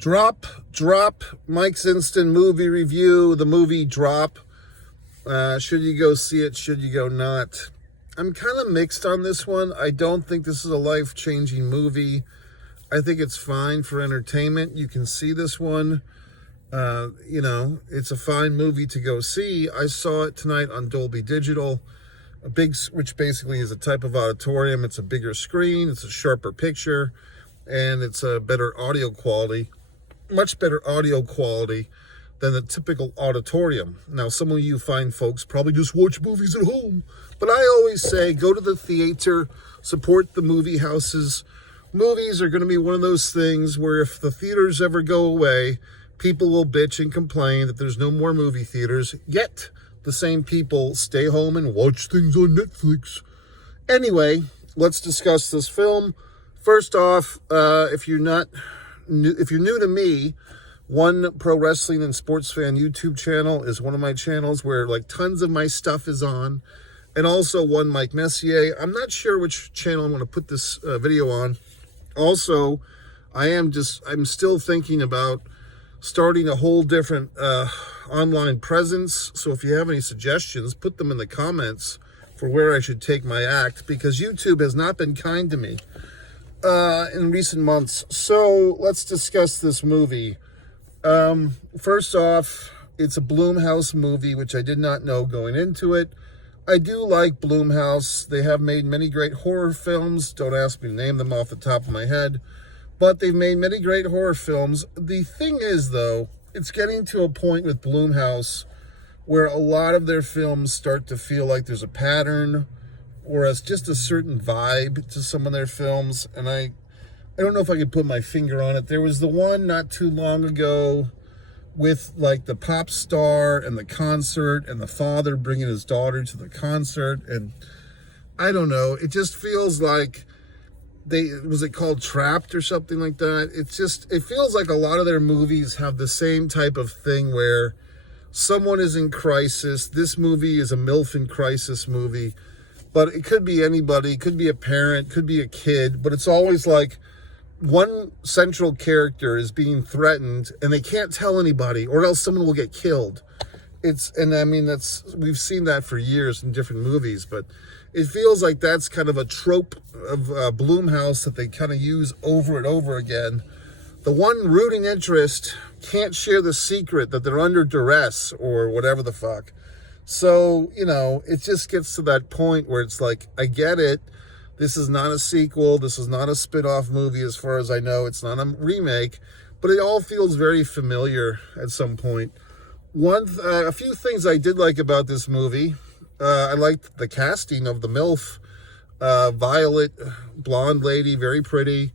Drop, Mike's Instant Movie Review, the movie Drop. Should you go see it? Should you go not? I'm kind of mixed on this one. I don't think this is a life-changing movie. I think it's fine for entertainment. You can see this one. It's a fine movie to go see. I saw it tonight on Dolby Digital, which basically is a type of auditorium. It's a bigger screen, it's a sharper picture, and it's a better audio quality. Much better audio quality than the typical auditorium. Now, some of you fine folks probably just watch movies at home, but I always say go to the theater, support the movie houses. Movies are going to be one of those things where if the theaters ever go away, people will bitch and complain that there's no more movie theaters, yet the same people stay home and watch things on Netflix. Anyway, let's discuss this film. First off, if you're new to me, One Pro Wrestling and Sports Fan YouTube channel is one of my channels where like tons of my stuff is on, and also One Mike Messier. I'm not sure which channel I'm going to put this video on. Also, I'm still thinking about starting a whole different online presence. So if you have any suggestions, put them in the comments for where I should take my act, because YouTube has not been kind to me in recent months. So let's discuss this movie. First off, it's a Blumhouse movie, which I did not know going into it. I do like Blumhouse. They have made many great horror films. Don't ask me to name them off the top of my head, but they've made many great horror films. The thing is, though, it's getting to a point with Blumhouse where a lot of their films start to feel like there's a pattern, or as just a certain vibe to some of their films, and I don't know if I could put my finger on it. There was the one not too long ago with like the pop star and the concert and the father bringing his daughter to the concert, and I don't know, it just feels like was it called Trapped or something like that? It feels like a lot of their movies have the same type of thing where someone is in crisis. This movie is a MILF in crisis movie, but it could be anybody. It could be a parent, could be a kid, but it's always like one central character is being threatened and they can't tell anybody, or else someone will get killed. We've seen that for years in different movies, but it feels like that's kind of a trope of Blumhouse that they kind of use over and over again. The one rooting interest can't share the secret that they're under duress or whatever the fuck. So, it just gets to that point where it's like, I get it. This is not a sequel. This is not a spin-off movie as far as I know. It's not a remake, but it all feels very familiar at some point. A few things I did like about this movie. I liked the casting of the MILF, Violet, blonde lady, very pretty.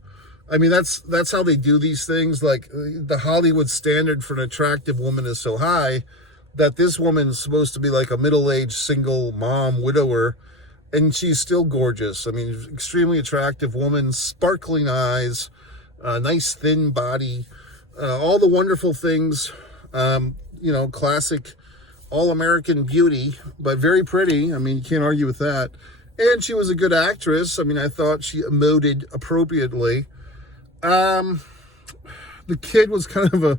I mean, that's how they do these things. Like, the Hollywood standard for an attractive woman is so high that this woman's supposed to be like a middle-aged single mom, widower, and she's still gorgeous. I mean, extremely attractive woman, sparkling eyes, nice thin body, all the wonderful things, classic all-American beauty, but very pretty. I mean, you can't argue with that. And she was a good actress. I mean, I thought she emoted appropriately. The kid was kind of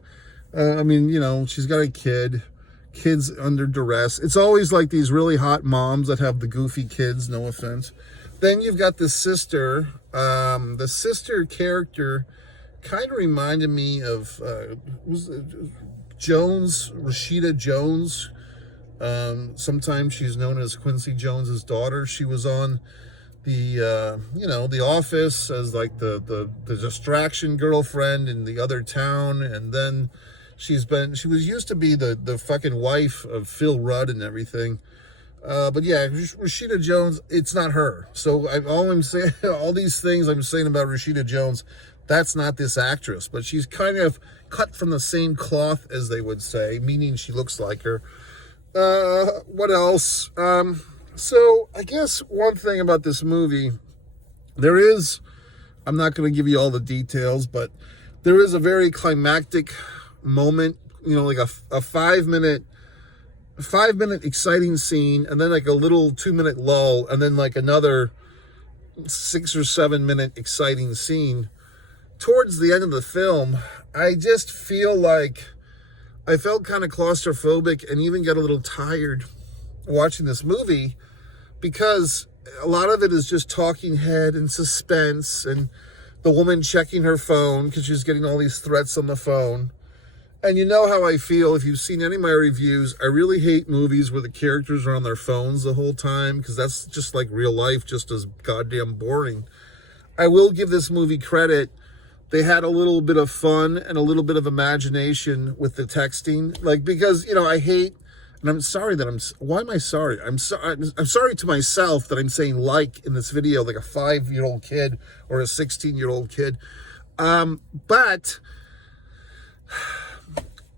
she's got a kid. Kids under duress. It's always like these really hot moms that have the goofy kids, no offense. Then you've got the sister. The sister character kind of reminded me of Rashida Jones. Sometimes she's known as Quincy Jones's daughter. She was on The Office as like the distraction girlfriend in the other town, and then she used to be the fucking wife of Phil Rudd and everything. But yeah, Rashida Jones, it's not her. So all these things I'm saying about Rashida Jones, that's not this actress, but she's kind of cut from the same cloth, as they would say, meaning she looks like her. What else? So I guess one thing about this movie, I'm not going to give you all the details, but there is a very climactic moment, like a 5-minute exciting scene, and then like a little 2-minute lull, and then like another 6 or 7 minute exciting scene. towards the end of the film, I just feel like I felt kind of claustrophobic and even got a little tired watching this movie, because a lot of it is just talking head and suspense and the woman checking her phone because she's getting all these threats on the phone. And you know how I feel. If you've seen any of my reviews, I really hate movies where the characters are on their phones the whole time, because that's just like real life, just as goddamn boring. I will give this movie credit. They had a little bit of fun and a little bit of imagination with the texting. Like, because, you know, I hate, and I'm sorry that why am I sorry? I'm sorry to myself that I'm saying like in this video, like a 5-year-old kid or a 16-year-old kid. But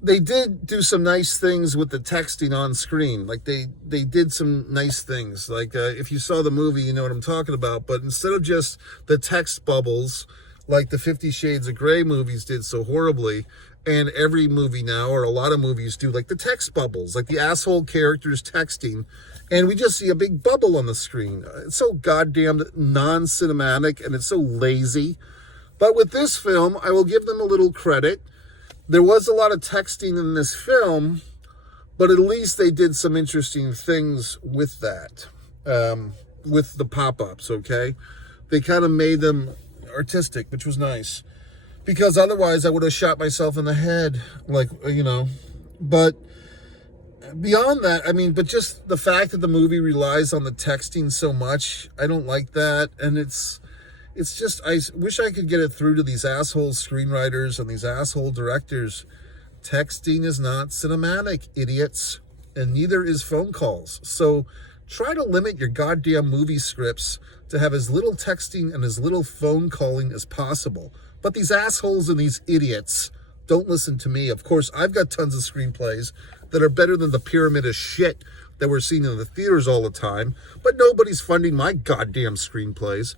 they did do some nice things with the texting on screen. Like they did some nice things. Like if you saw the movie, you know what I'm talking about. But instead of just the text bubbles, like the 50 Shades of Grey movies did so horribly, and every movie now, or a lot of movies do, like the text bubbles, like the asshole characters texting, and we just see a big bubble on the screen. It's so goddamn non-cinematic, and it's so lazy. But with this film, I will give them a little credit. There was a lot of texting in this film, but at least they did some interesting things with that, with the pop-ups, okay? They kind of made them artistic, which was nice, because otherwise I would have shot myself in the head, like, you know. But beyond that, I mean, but just the fact that the movie relies on the texting so much, I don't like that. And it's just, I wish I could get it through to these asshole screenwriters and these asshole directors. Texting is not cinematic, idiots, and neither is phone calls. So try to limit your goddamn movie scripts to have as little texting and as little phone calling as possible. But these assholes and these idiots don't listen to me. Of course, I've got tons of screenplays that are better than the pyramid of shit that we're seeing in the theaters all the time, but nobody's funding my goddamn screenplays.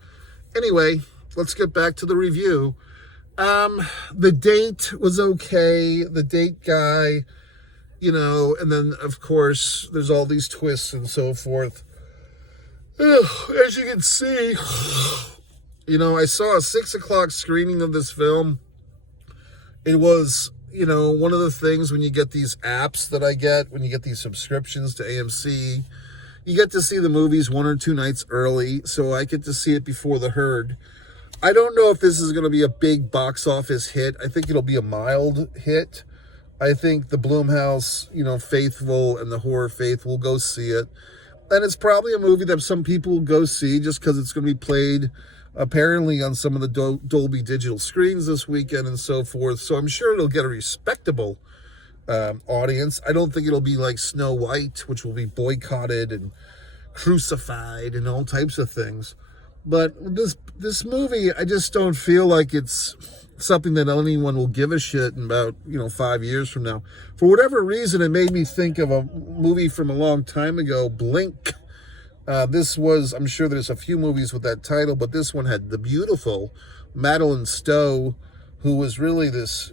Anyway, let's get back to the review. The date was okay. The date guy, you know, and then, of course, there's all these twists and so forth. As you can see, you know, I saw a 6 o'clock screening of this film. It was, you know, one of the things when you get these apps that I get, when you get these subscriptions to AMC, you get to see the movies 1 or 2 nights early, so I get to see it before the herd. I don't know if this is going to be a big box office hit. I think it'll be a mild hit. I think the Blumhouse, you know, faithful and the horror faith will go see it. And it's probably a movie that some people will go see just because it's going to be played apparently on some of the Dolby Digital screens this weekend and so forth. So I'm sure it'll get a respectable audience. I don't think it'll be like Snow White, which will be boycotted and crucified and all types of things. But this movie, I just don't feel like it's something that anyone will give a shit in about, you know, 5 years from now. For whatever reason, it made me think of a movie from a long time ago, Blink. This was, I'm sure there's a few movies with that title, but this one had the beautiful Madeline Stowe, who was really this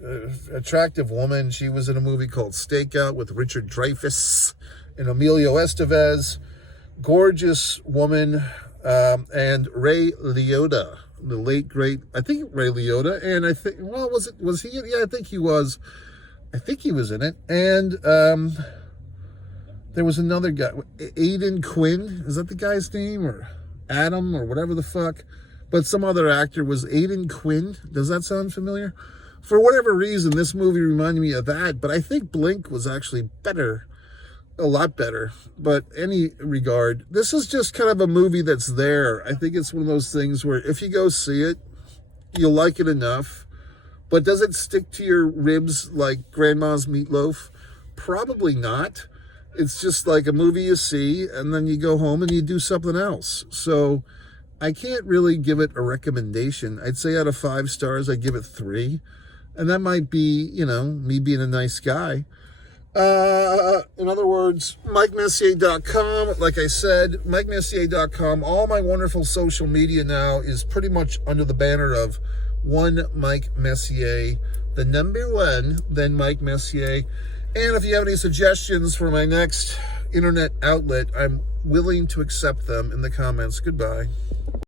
attractive woman. She was in a movie called Stakeout with Richard Dreyfuss and Emilio Estevez. Gorgeous woman. And Ray Liotta, the late great, I think Ray Liotta, and I think, well, was he? Yeah, I think he was. I think he was in it. And there was another guy, Aidan Quinn, is that the guy's name, or Adam, or whatever the fuck? But some other actor was Aidan Quinn. Does that sound familiar? For whatever reason, this movie reminded me of that, but I think Blink was actually better. A lot better. But any regard, this is just kind of a movie that's there. I think it's one of those things where if you go see it, you'll like it enough. But does it stick to your ribs like Grandma's Meatloaf? Probably not. It's just like a movie you see, and then you go home and you do something else. So I can't really give it a recommendation. I'd say out of 5 stars, I'd give it 3. And that might be, you know, me being a nice guy. In other words, MikeMessier.com. Like I said, MikeMessier.com. All my wonderful social media now is pretty much under the banner of one Mike Messier, the number 1, then Mike Messier. And if you have any suggestions for my next internet outlet, I'm willing to accept them in the comments. Goodbye.